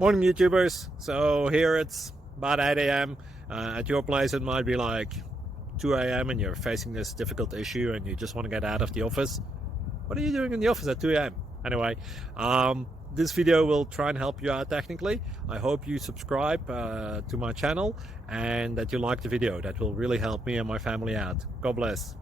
Morning YouTubers. So here it's about 8 a.m. At your place it might be like 2 a.m. and you're facing this difficult issue and you just want to get out of the office. What are you doing in the office at 2 a.m.? Anyway, this video will try and help you out technically. I hope you subscribe to my channel and that you like the video. That will really help me and my family out. God bless.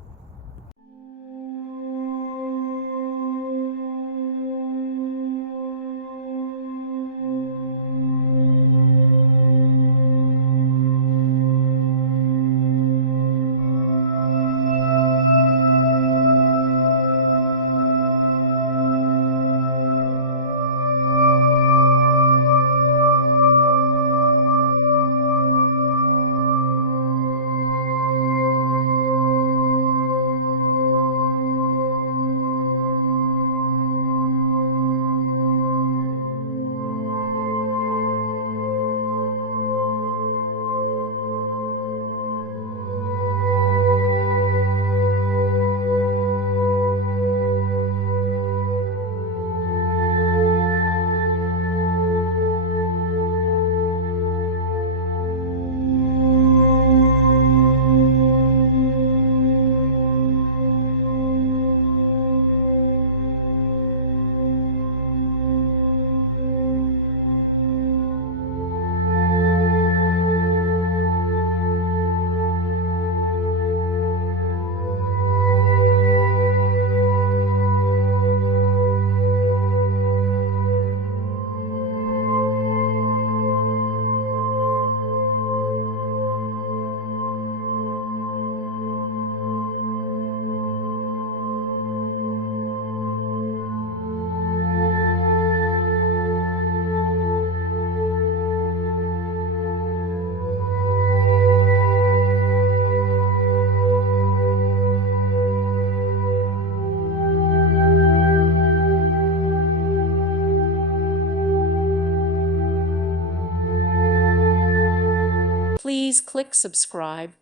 Please click subscribe.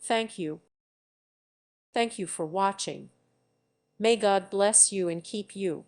Thank you. Thank you for watching. May God bless you and keep you.